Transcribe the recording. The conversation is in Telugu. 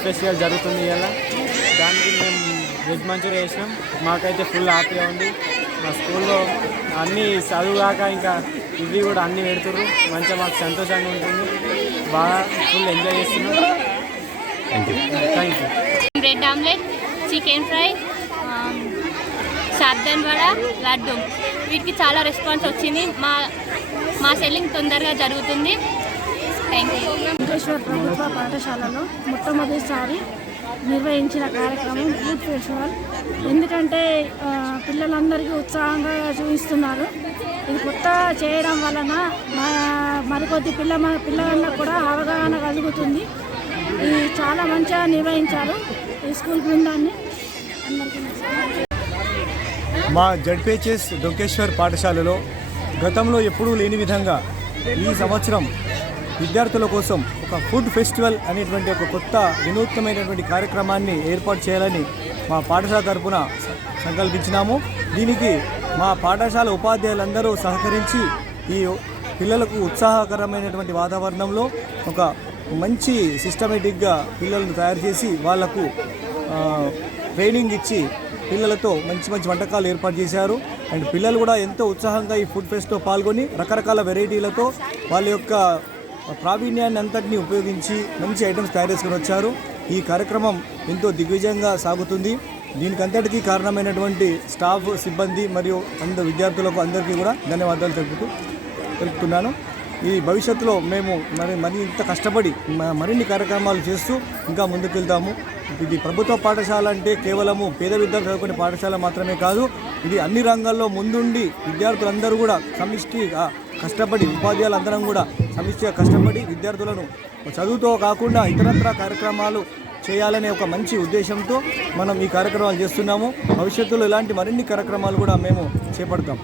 ఫుడ్ ఫెస్టివల్ జరుగుతుంది ఇలా. దానికి మేము వెజ్ మంచూరియా చేసినాం. మాకైతే ఫుల్ హ్యాపీగా ఉంది. మా స్కూల్లో అన్నీ చదువుగాక ఇంకా ఇవి కూడా అన్నీ పెడుతుర్రు. మంచిగా మాకు సంతోషంగా ఉంటుంది. బాగా ఫుల్ ఎంజాయ్ చేస్తున్నాం. Thank you. Bread omelette, chicken fry, సాబ్దన్ వడ, లడ్డు, వీటికి చాలా రెస్పాన్స్ వచ్చింది. మా సెల్లింగ్ తొందరగా జరుగుతుంది. Thank you. వెంకటేశ్వర ప్రభుత్వ పాఠశాలలో మొట్టమొదటిసారి నిర్వహించిన కార్యక్రమం ఫుడ్ ఫెస్టివల్. ఎందుకంటే పిల్లలందరికీ ఉత్సాహంగా చూపిస్తున్నారు. ఇది కొత్త చేయడం వలన మరికొద్ది పిల్లలకు కూడా అవగాహన కలుగుతుంది. ఇది చాలా మంచిగా నిర్వహించారు ఈ స్కూల్ బృందాన్ని. మా జడ్పీహెచ్ఎస్ డొంకేశ్వర్ పాఠశాలలో గతంలో ఎప్పుడూ లేని విధంగా ఈ సంవత్సరం విద్యార్థుల కోసం ఒక ఫుడ్ ఫెస్టివల్ అనేటువంటి ఒక కొత్త వినూత్నమైనటువంటి కార్యక్రమాన్ని ఏర్పాటు చేయాలని మా పాఠశాల తరపున సంకల్పించినాము. దీనికి మా పాఠశాల ఉపాధ్యాయులందరూ సహకరించి ఈ పిల్లలకు ఉత్సాహకరమైనటువంటి వాతావరణంలో ఒక మంచి సిస్టమేటిక్గా పిల్లలను తయారు చేసి వాళ్లకు ట్రైనింగ్ ఇచ్చి పిల్లలతో మంచి మంచి వంటకాలు ఏర్పాటు చేశారు. అండ్ పిల్లలు కూడా ఎంతో ఉత్సాహంగా ఈ ఫుడ్ ఫెస్ట్లో పాల్గొని రకరకాల వెరైటీలతో వాళ్ళ యొక్క ప్రావీణ్యాన్ని అంతటినీ ఉపయోగించి మంచి ఐటమ్స్ తయారు చేసుకుని వచ్చారు. ఈ కార్యక్రమం ఎంతో దిగ్విజయంగా సాగుతుంది. దీనికంతటికీ కారణమైనటువంటి స్టాఫ్, సిబ్బంది మరియు అందరు విద్యార్థులకు అందరికీ కూడా ధన్యవాదాలు తెలుపుతున్నాను. ఈ భవిష్యత్తులో మేము మరి ఇంత కష్టపడి మరిన్ని కార్యక్రమాలు చేస్తూ ఇంకా ముందుకెళ్తాము. ఇది ప్రభుత్వ పాఠశాల అంటే కేవలము పేద విద్యార్థులు చదువుకునే పాఠశాల మాత్రమే కాదు. ఇది అన్ని రంగాల్లో ముందుండి విద్యార్థులందరూ కూడా సమిష్టిగా కష్టపడి, ఉపాధ్యాయులందరం కూడా సమిష్టిగా కష్టపడి విద్యార్థులను చదువుతో కాకుండా ఇతరత్ర కార్యక్రమాలు చేయాలనే ఒక మంచి ఉద్దేశంతో మనం ఈ కార్యక్రమాలు చేస్తున్నాము. భవిష్యత్తులో ఇలాంటి మరిన్ని కార్యక్రమాలు కూడా మేము చేపడతాం.